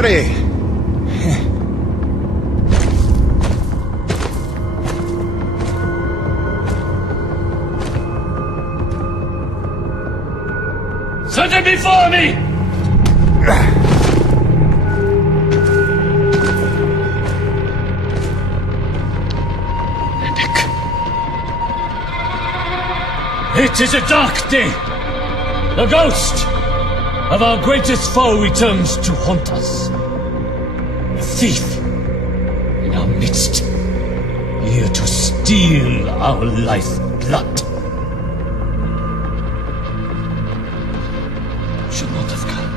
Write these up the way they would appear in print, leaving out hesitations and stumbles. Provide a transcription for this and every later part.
Howdy. Set it before me! Epic. It is a dark day. The ghost of our greatest foe returns to haunt us. A thief in our midst, here to steal our lifeblood. Should not have come.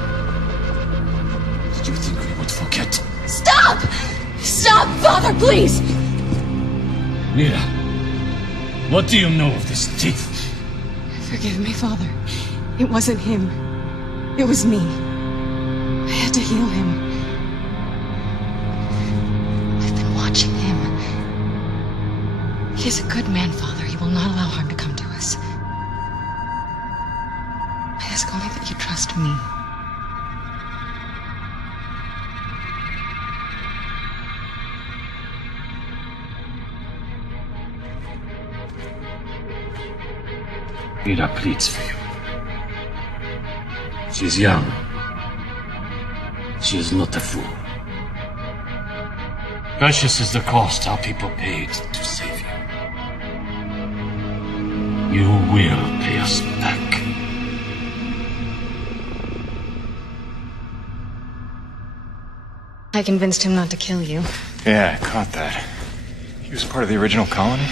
Did you think we would forget? Stop! Stop, Father, please! Mira, what do you know of this thief? Forgive me, Father. It wasn't him. It was me. I had to heal him. I've been watching him. He is a good man, Father. He will not allow harm to come to us. I ask only that you trust me. Mira pleads for you. She's young. She is not a fool. Precious is the cost our people paid to save you. You will pay us back. I convinced him not to kill you. Yeah, I caught that. He was part of the original colony?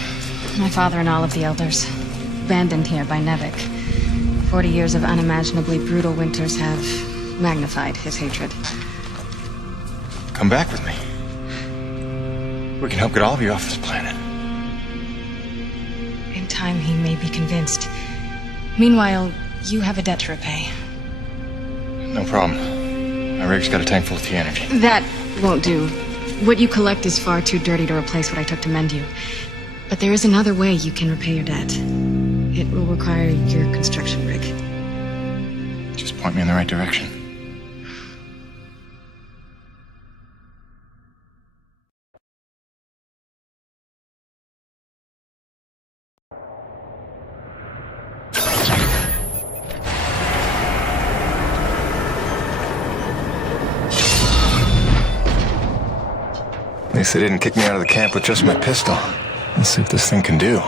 My father and all of the elders. Abandoned here by Nevik. 40 years of unimaginably brutal winters have magnified his hatred. Come back with me. We can help get all of you off this planet. In time, he may be convinced. Meanwhile, you have a debt to repay. No problem. My rig's got a tank full of T-energy. That won't do. What you collect is far too dirty to replace what I took to mend you. But there is another way you can repay your debt. It will require your construction rig. Just point me in the right direction. At least they didn't kick me out of the camp with just my pistol. Let's see what this thing can do.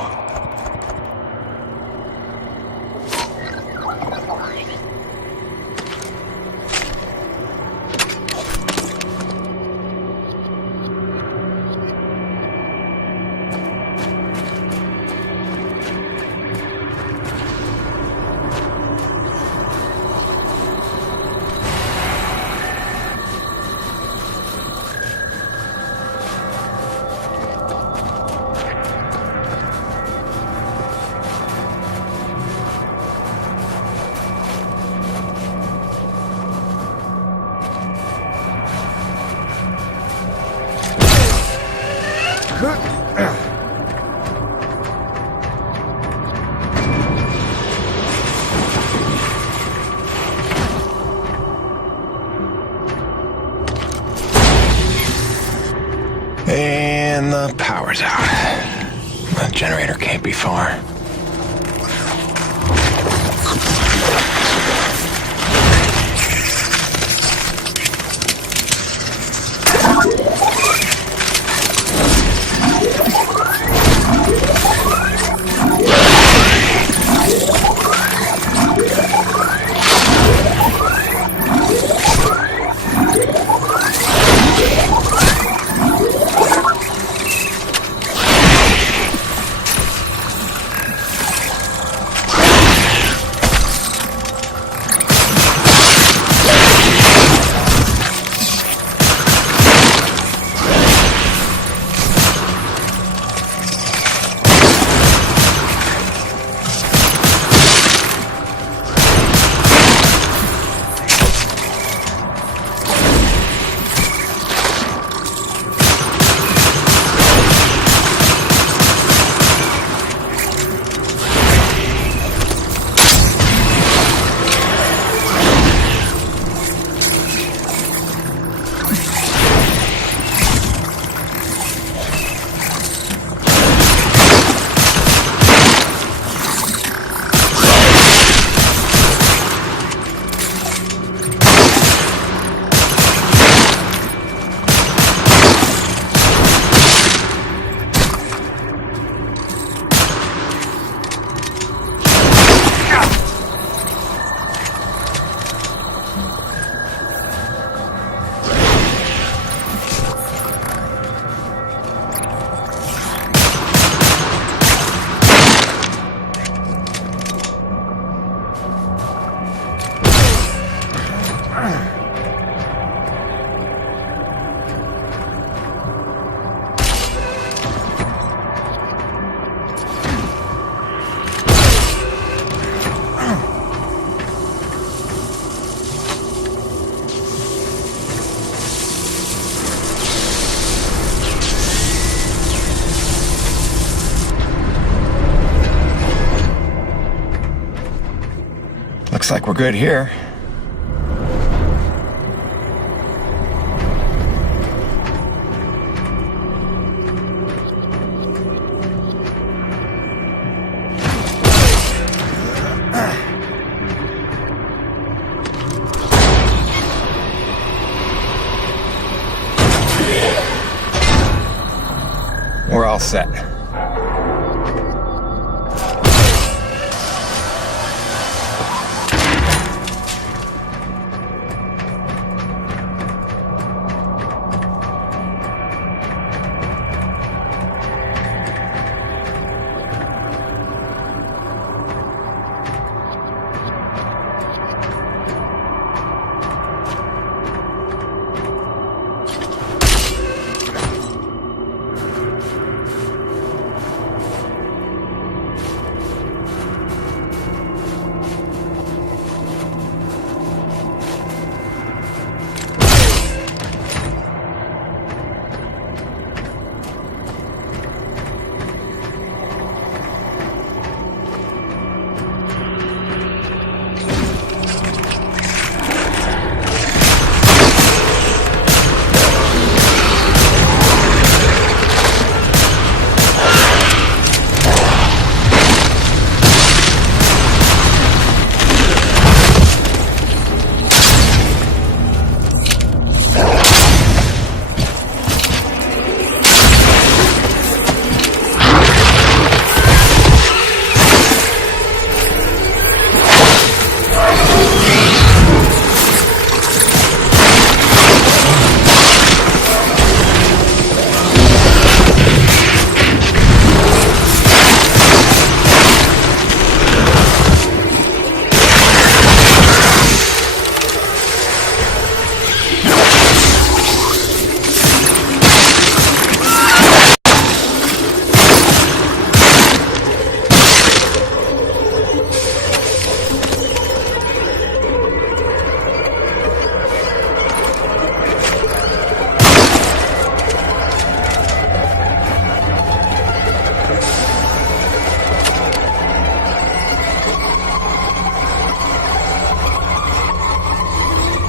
And the power's out. The generator can't be far. Looks like we're good here. We're all set.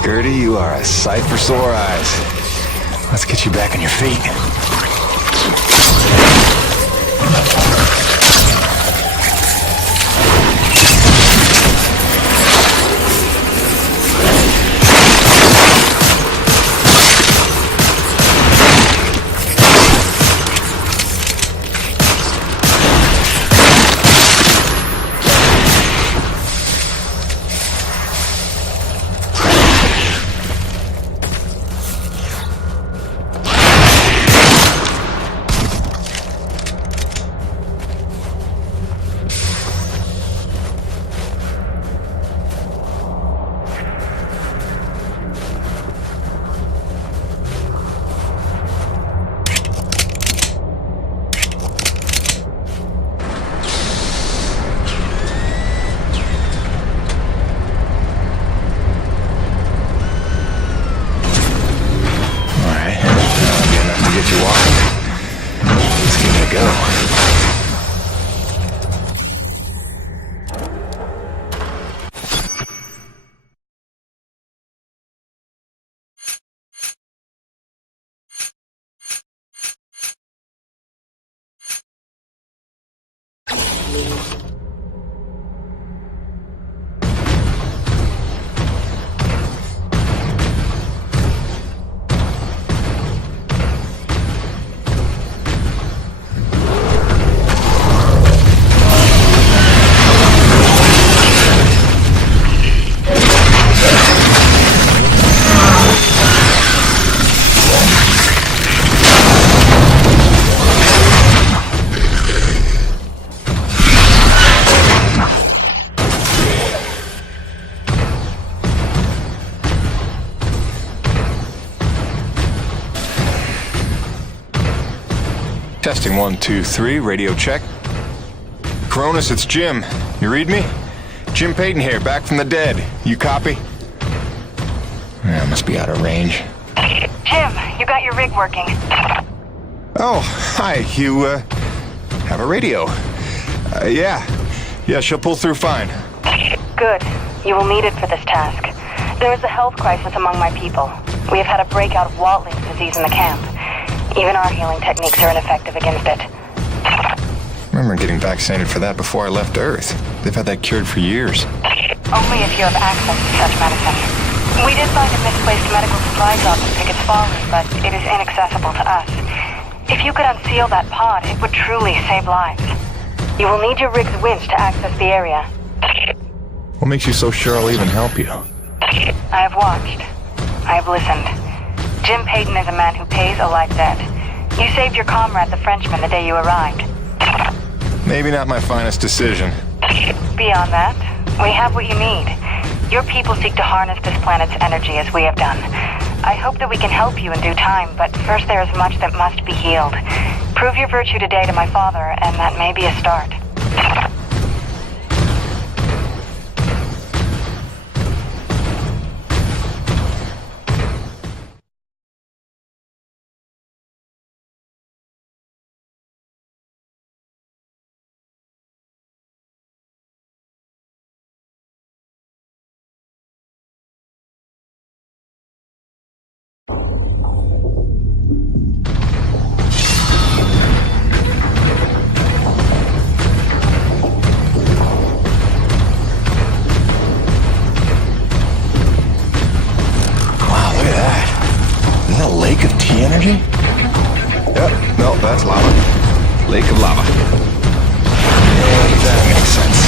Gertie, you are a sight for sore eyes. Let's get you back on your feet. Testing 1, 2, 3, radio check. Cronus, it's Jim. You read me? Jim Payton here, back from the dead. You copy? Yeah, must be out of range. Jim, you got your rig working. Oh, hi. You, have a radio. Yeah, she'll pull through fine. Good. You will need it for this task. There is a health crisis among my people. We have had a breakout of Watling's disease in the camp. Even our healing techniques are ineffective against it. I remember getting vaccinated for that before I left Earth. They've had that cured for years. Only if you have access to such medicine. We did find a misplaced medical supply drop in Pickett's Folly, but it is inaccessible to us. If you could unseal that pod, it would truly save lives. You will need your rig's winch to access the area. What makes you so sure I'll even help you? I have watched. I have listened. Jim Peyton is a man who pays a life debt. You saved your comrade, the Frenchman, the day you arrived. Maybe not my finest decision. Beyond that, we have what you need. Your people seek to harness this planet's energy as we have done. I hope that we can help you in due time, but first there is much that must be healed. Prove your virtue today to my father, and that may be a start. Energy? Yep, no, that's lava. Lake of lava. And that makes sense.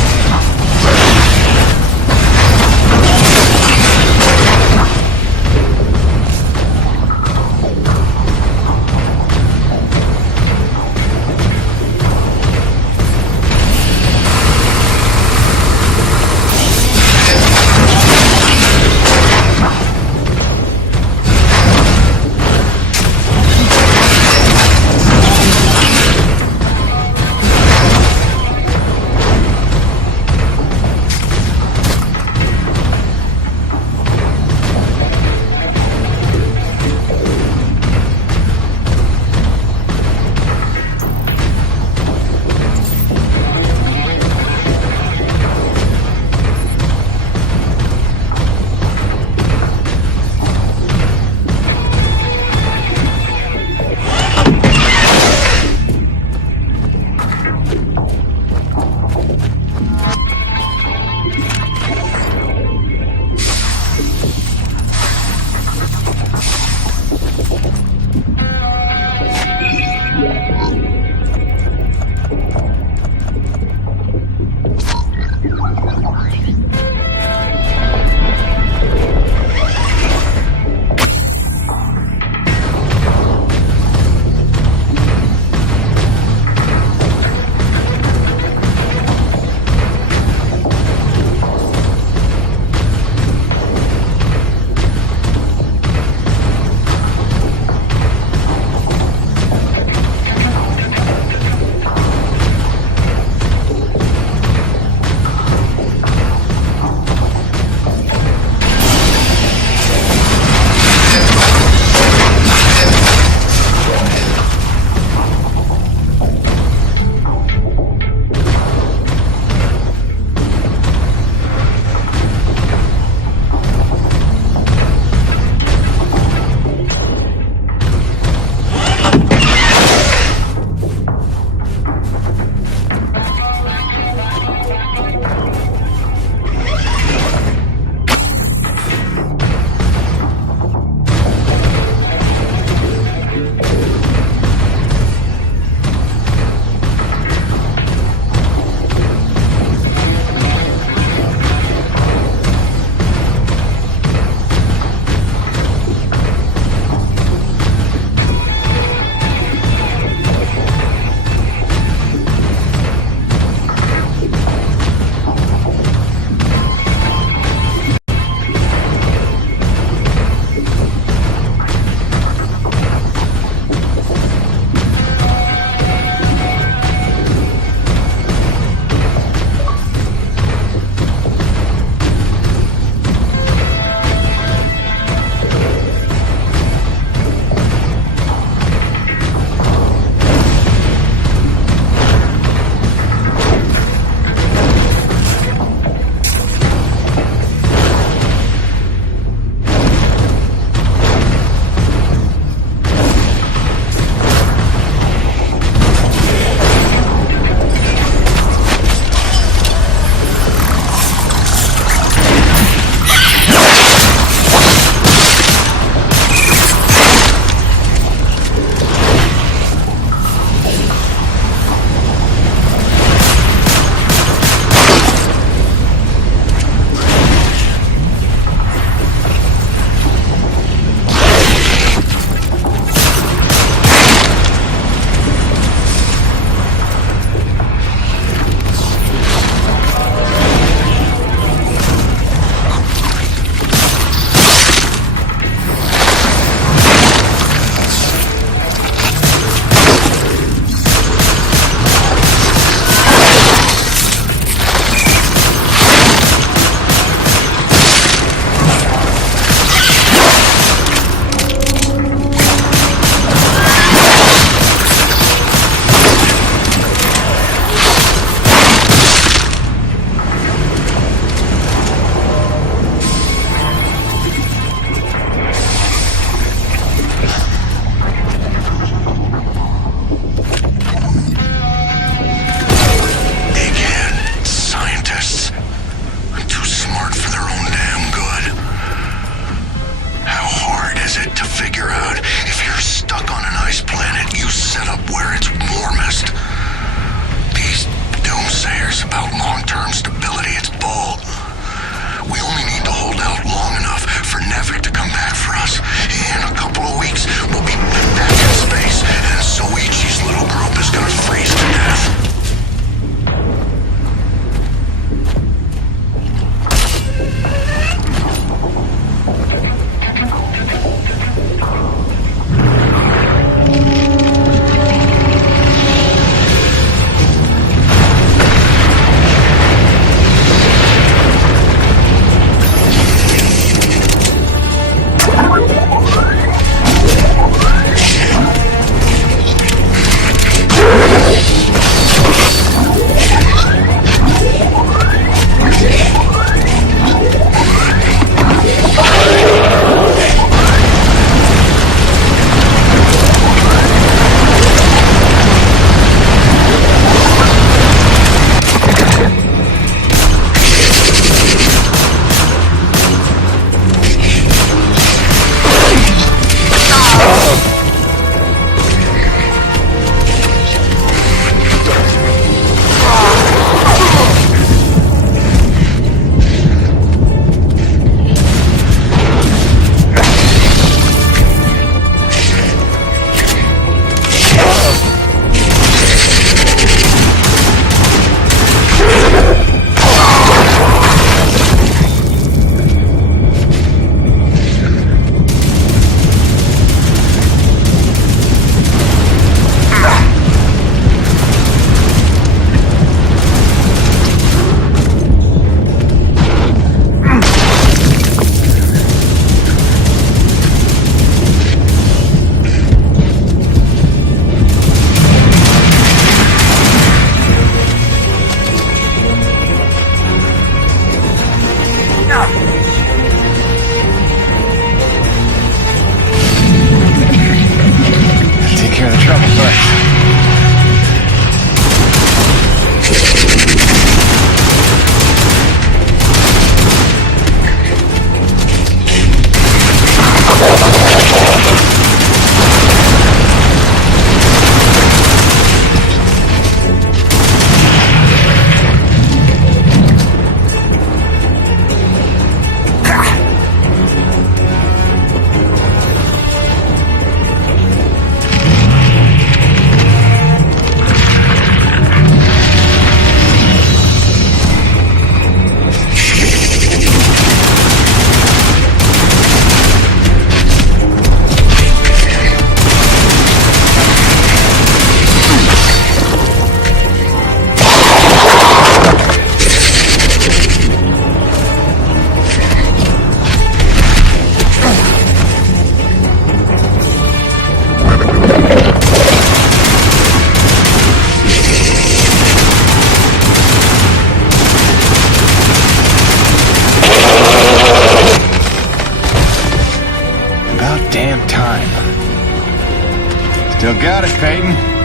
got it, Peyton.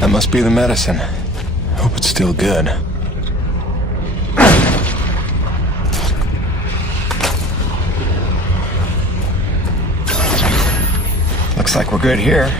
That must be the medicine. Hope it's still good. Looks like we're good here.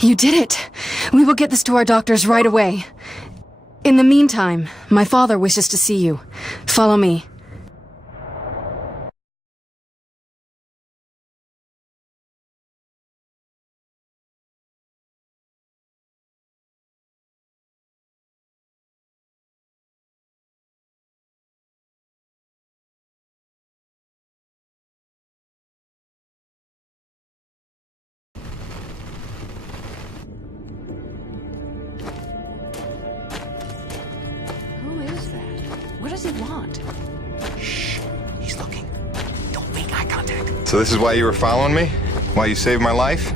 You did it! We will get this to our doctors right away. In the meantime, my father wishes to see you. Follow me. What does he want? Shh. He's looking. Don't make eye contact. So this is why you were following me? Why you saved my life?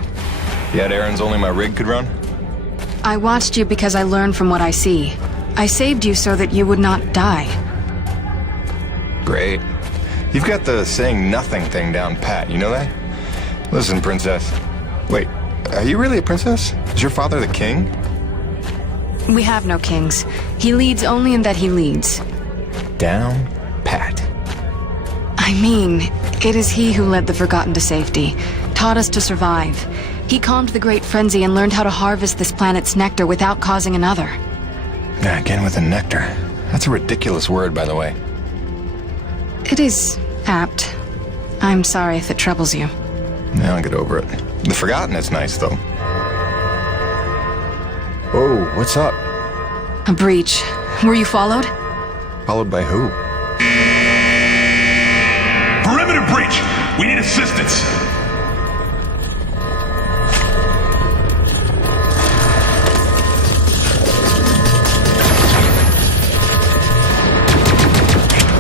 You had errands only my rig could run? I watched you because I learned from what I see. I saved you so that you would not die. Great. You've got the saying nothing thing down pat, you know that? Listen, princess. Wait, are you really a princess? Is your father the king? We have no kings. He leads only in that he leads. down pat. I mean, it is he who led the Forgotten to safety, taught us to survive. He calmed the Great Frenzy and learned how to harvest this planet's nectar without causing another. Yeah, again with the nectar. That's a ridiculous word, by the way. It is apt. I'm sorry if it troubles you. Now I'll get over it. The Forgotten is nice, though. Whoa, what's up? A breach. Were you followed? Followed by who? Perimeter breach! We need assistance!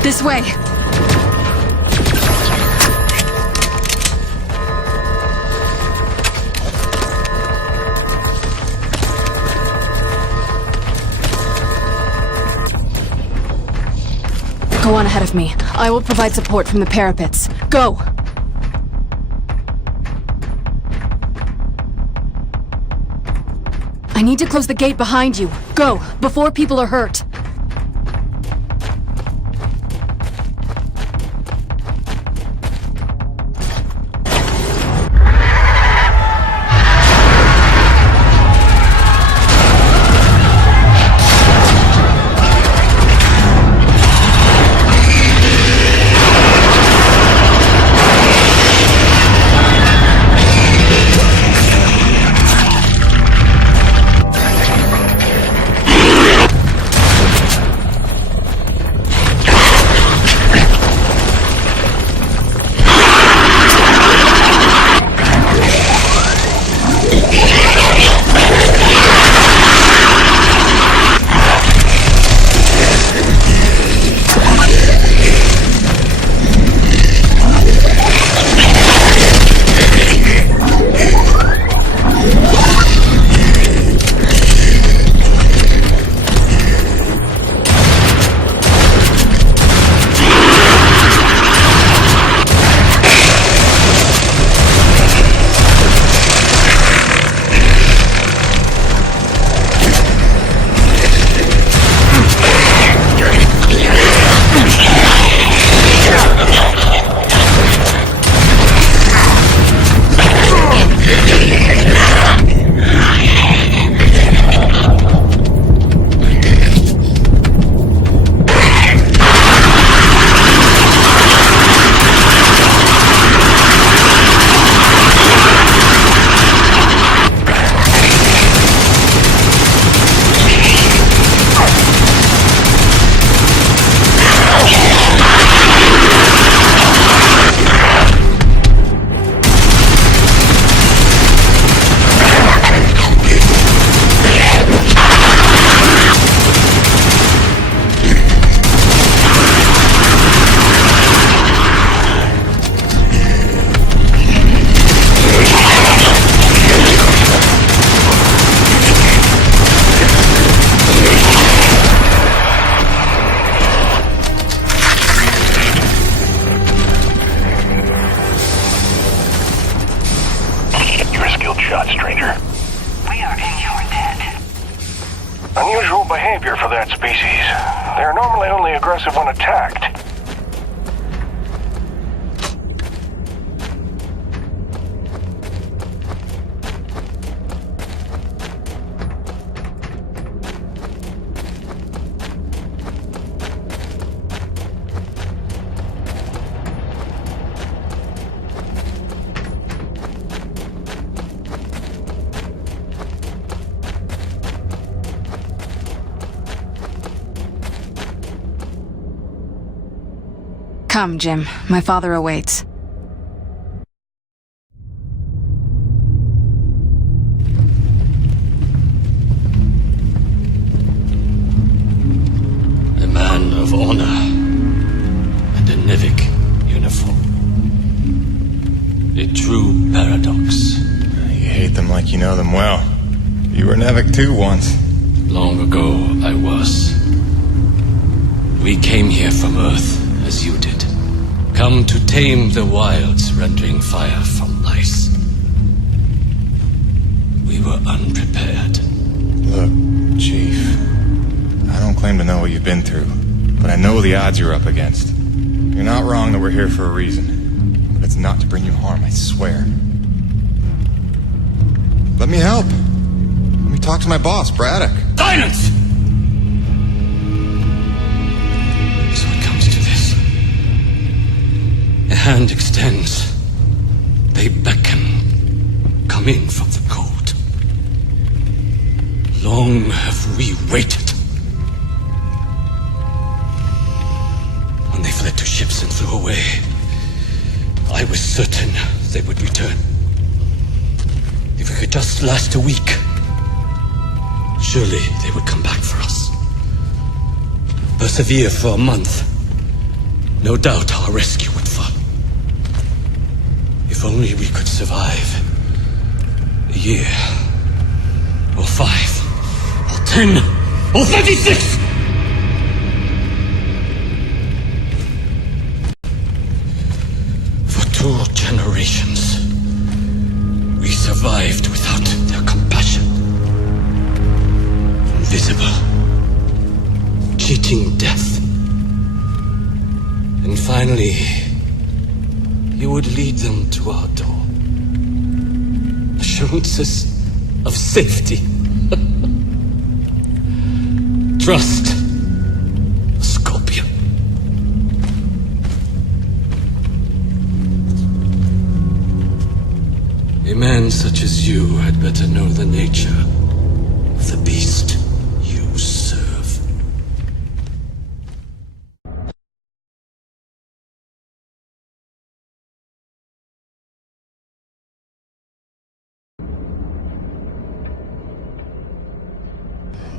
This way! Go on ahead of me. I will provide support from the parapets. Go! I need to close the gate behind you. Go, before people are hurt. Unusual behavior for that species. They're normally only aggressive when attacked. Come, Jim. My father awaits. A man of honor and a Nivik uniform. A true paradox. You hate them like you know them well. You were Nevik too once. Long ago, I was. We came here from Earth, as you did. Come to tame the wilds, rendering fire from lice. We were unprepared. Look, Chief, I don't claim to know what you've been through, but I know the odds you're up against. You're not wrong that we're here for a reason. But it's not to bring you harm, I swear. Let me help. Let me talk to my boss, Braddock. Silence! So it comes to this. A hand extends. They beckon. Come in from the cold. Long have we waited. When they fled to ships and flew away, I was certain they would return. If we could just last a week, surely they would come back for us. Persevere for a month. No doubt our rescue would follow. If only we could survive a year, or 5, or 10, or 36! For 2 generations, we survived without their compassion. Invisible, cheating death. And finally, you would lead them to our door. Assurances of safety. Trust. Scorpion. A man such as you had better know the nature of the beast you serve.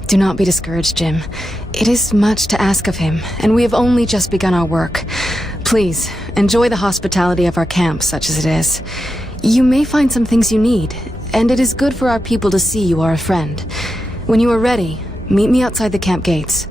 Do not be discouraged, Jim. It is much to ask of him, and we have only just begun our work. Please, enjoy the hospitality of our camp, such as it is. You may find some things you need, and it is good for our people to see you are a friend. When you are ready, meet me outside the camp gates.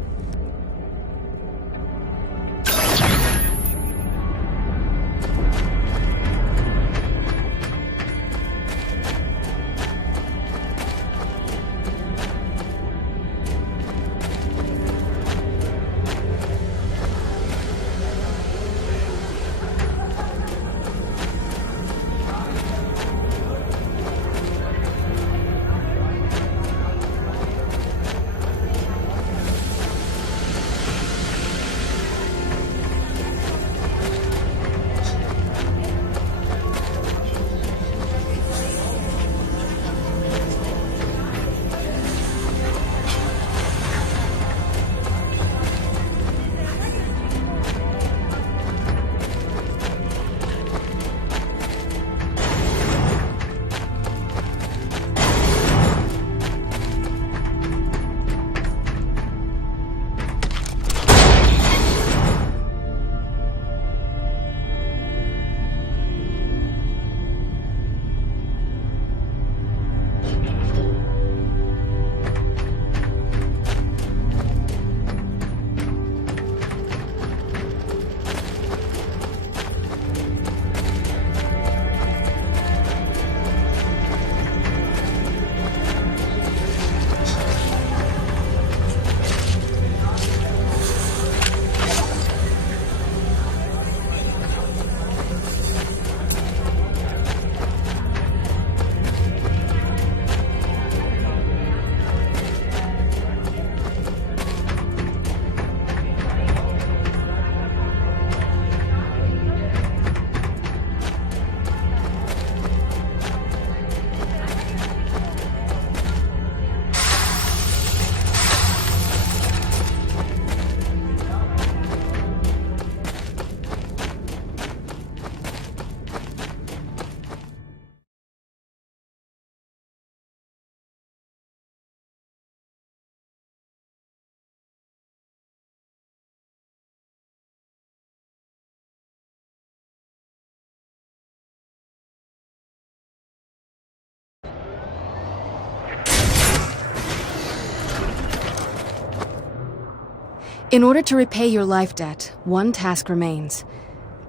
In order to repay your life debt, one task remains.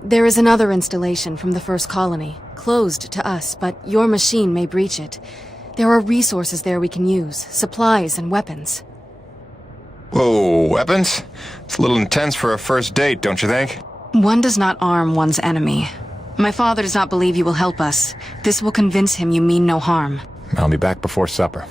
There is another installation from the first colony, closed to us, but your machine may breach it. There are resources there we can use, supplies and weapons. Whoa, weapons? It's a little intense for a first date, don't you think? One does not arm one's enemy. My father does not believe you will help us. This will convince him you mean no harm. I'll be back before supper.